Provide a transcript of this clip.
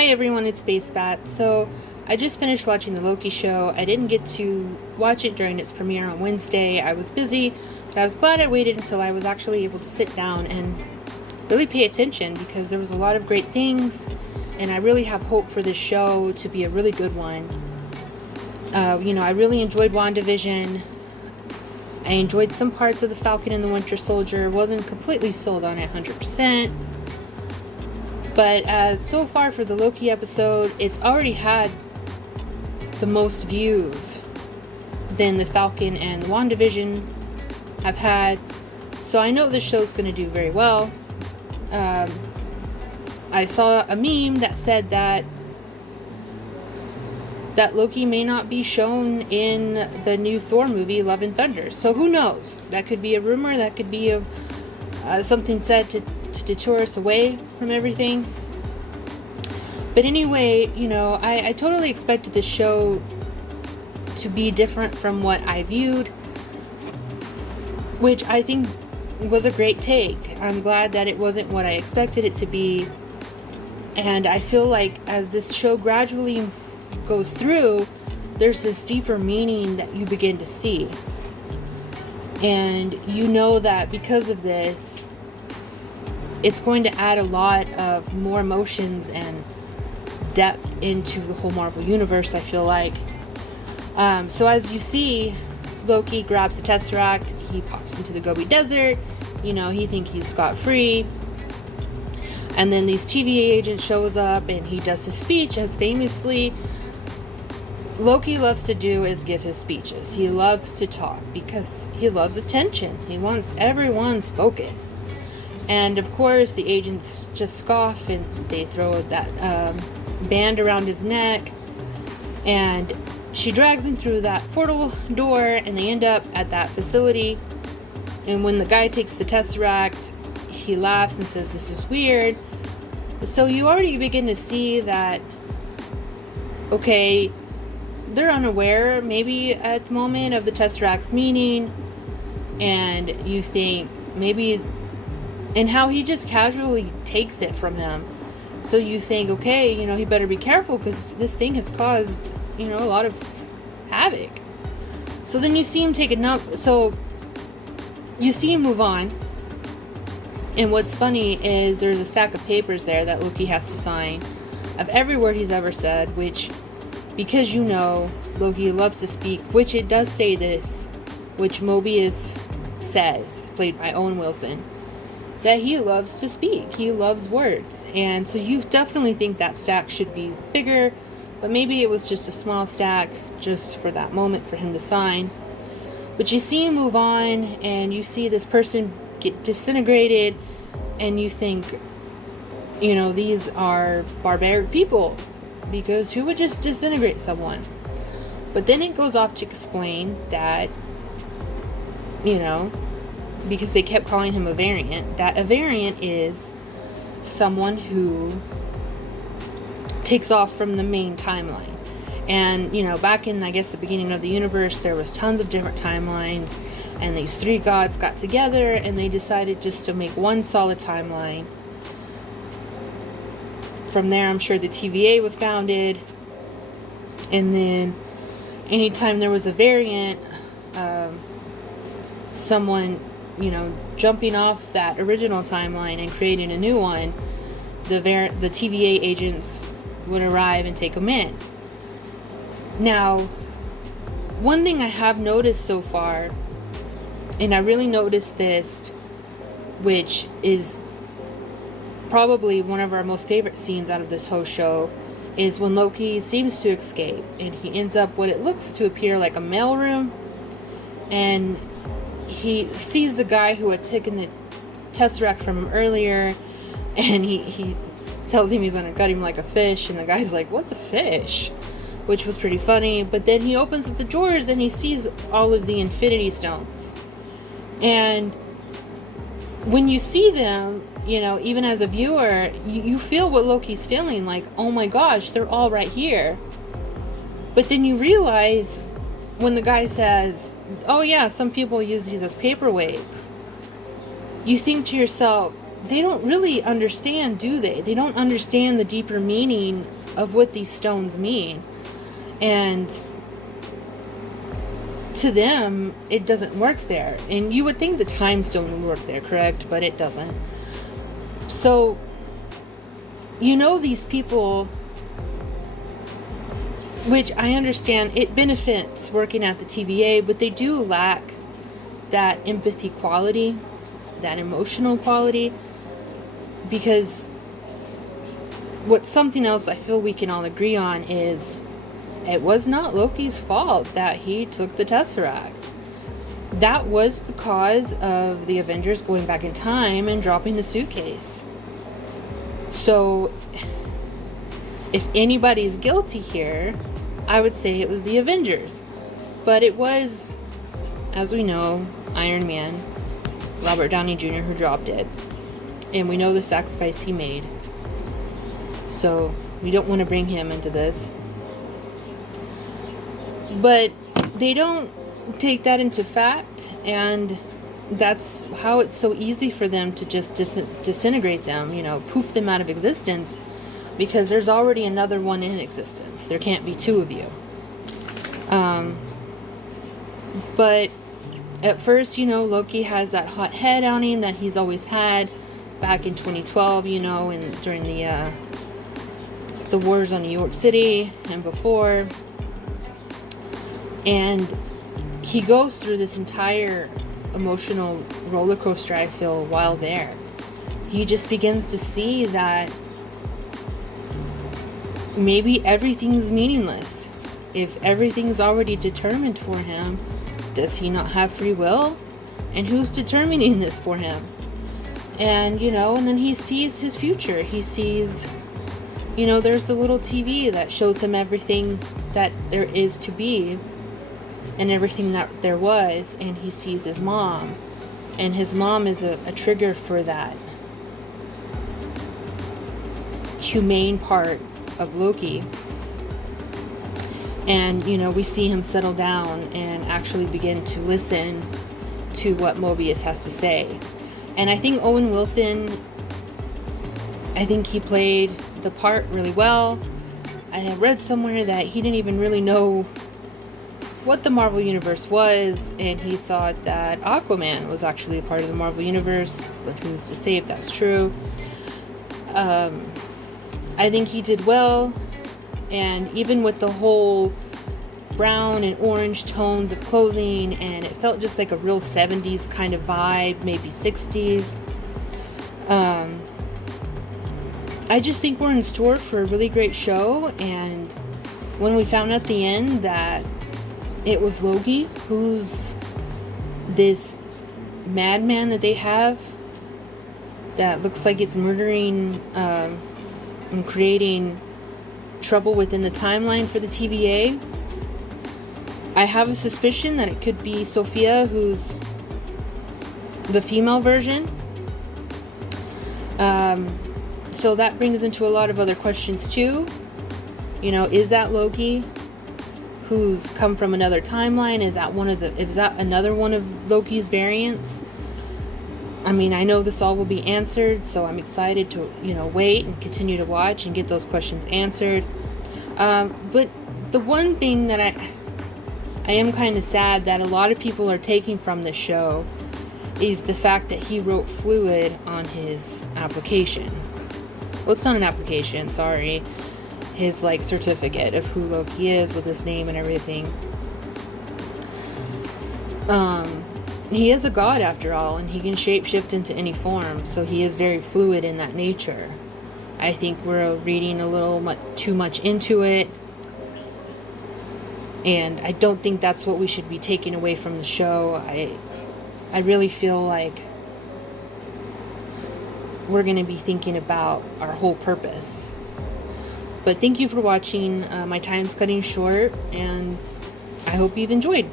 Hi everyone, it's Space Bat. So, I just finished watching the Loki show. I didn't get to watch it during its premiere on Wednesday. I was busy, but I was glad I waited until I was actually able to sit down and really pay attention because there was a lot of great things, and I really have hope for this show to be a really good one. I really enjoyed WandaVision. I enjoyed some parts of The Falcon and the Winter Soldier. Wasn't completely sold on it 100%. But so far for the Loki episode, it's already had the most views than the Falcon and the WandaVision have had. So I know this show's going to do very well. I saw a meme that said that Loki may not be shown in the new Thor movie, Love and Thunder. So who knows? That could be a rumor. That could be something said to deter us away from everything. But anyway, I totally expected the show to be different from what I viewed, which I think was a great take. I'm glad that it wasn't what I expected it to be. And I feel like as this show gradually goes through, there's this deeper meaning that you begin to see. And you know that because of this, it's going to add a lot of more emotions and depth into the whole Marvel universe, I feel like. So as you see, Loki grabs the Tesseract, he pops into the Gobi Desert, he thinks he's scot-free. And then these TVA agent shows up and he does his speech, as famously Loki loves to do is give his speeches. He loves to talk because he loves attention. He wants everyone's focus. And of course, the agents just scoff and they throw that band around his neck. And she drags him through that portal door and they end up at that facility. And when the guy takes the Tesseract, he laughs and says, "This is weird." So you already begin to see that, okay, they're unaware maybe at the moment of the Tesseract's meaning. And you think maybe, and how he just casually takes it from him. So you think, okay, he better be careful because this thing has caused, a lot of havoc. So then you see him take so you see him move on. And what's funny is there's a stack of papers there that Loki has to sign of every word he's ever said, which, because Loki loves to speak, which it does say this, which Mobius says, played by Owen Wilson, that he loves to speak. He loves words. And so you definitely think that stack should be bigger, but maybe it was just a small stack just for that moment for him to sign. But you see him move on and you see this person get disintegrated and you think, these are barbaric people because who would just disintegrate someone? But then it goes off to explain that, because they kept calling him a variant, that a variant is someone who takes off from the main timeline. And, back in, I guess, the beginning of the universe, there was tons of different timelines, and these three gods got together, and they decided just to make one solid timeline. From there, I'm sure the TVA was founded, and then anytime there was a variant, someone jumping off that original timeline and creating a new one, the TVA agents would arrive and take them in. Now, one thing I have noticed so far, and I really noticed this, which is probably one of our most favorite scenes out of this whole show, is when Loki seems to escape and he ends up what it looks to appear like a mailroom, and he sees the guy who had taken the Tesseract from him earlier, and he tells him he's going to gut him like a fish, and the guy's like, "What's a fish?" Which was pretty funny. But then he opens up the drawers and he sees all of the Infinity Stones. And when you see them, even as a viewer, you feel what Loki's feeling, like, oh my gosh, they're all right here. But then you realize when the guy says, oh yeah, some people use these as paperweights, you think to yourself, they don't really understand, do they? They don't understand the deeper meaning of what these stones mean. And to them, it doesn't work there. And you would think the time stone would work there, correct? But it doesn't. So, these people, which I understand, it benefits working at the TVA, but they do lack that empathy quality, that emotional quality, because what's something else I feel we can all agree on is it was not Loki's fault that he took the Tesseract. That was the cause of the Avengers going back in time and dropping the suitcase. So, if anybody's guilty here, I would say it was the Avengers. But it was, as we know, Iron Man, Robert Downey Jr., who dropped it. And we know the sacrifice he made. So, we don't want to bring him into this. But they don't take that into fact, and that's how it's so easy for them to just disintegrate them, poof them out of existence, because there's already another one in existence. There can't be two of you. But at first, Loki has that hot head on him that he's always had back in 2012, and during the wars on New York City and before. And he goes through this entire emotional roller coaster, I feel, while there. He just begins to see that maybe everything's meaningless. If everything's already determined for him, does he not have free will? And who's determining this for him? And, and then he sees his future. He sees, there's the little TV that shows him everything that there is to be. And everything that there was, and he sees his mom, and his mom is a trigger for that humane part of Loki. And we see him settle down and actually begin to listen to what Mobius has to say. And I think Owen Wilson, he played the part really well. I had read somewhere that he didn't even really know what the Marvel Universe was, and he thought that Aquaman was actually a part of the Marvel Universe, but who's to say if that's true. I think he did well, and even with the whole brown and orange tones of clothing, and it felt just like a real 70s kind of vibe, maybe 60s. I just think we're in store for a really great show, and when we found out at the end that it was Loki, who's this madman that they have that looks like it's murdering and creating trouble within the timeline for the TVA. I have a suspicion that it could be Sophia, who's the female version. So that brings into a lot of other questions too. Is that Loki who's come from another timeline? Is that another one of Loki's variants? I know this all will be answered, so I'm excited to, wait and continue to watch and get those questions answered. But the one thing that I am kind of sad that a lot of people are taking from this show is the fact that he wrote fluid on his application. Well, it's not an application, sorry. His certificate of who Loki is with his name and everything. He is a god after all, and he can shapeshift into any form, so he is very fluid in that nature. I think we're reading a little too much into it, and I don't think that's what we should be taking away from the show. I really feel like we're going to be thinking about our whole purpose. But thank you for watching. My time's cutting short, and I hope you've enjoyed.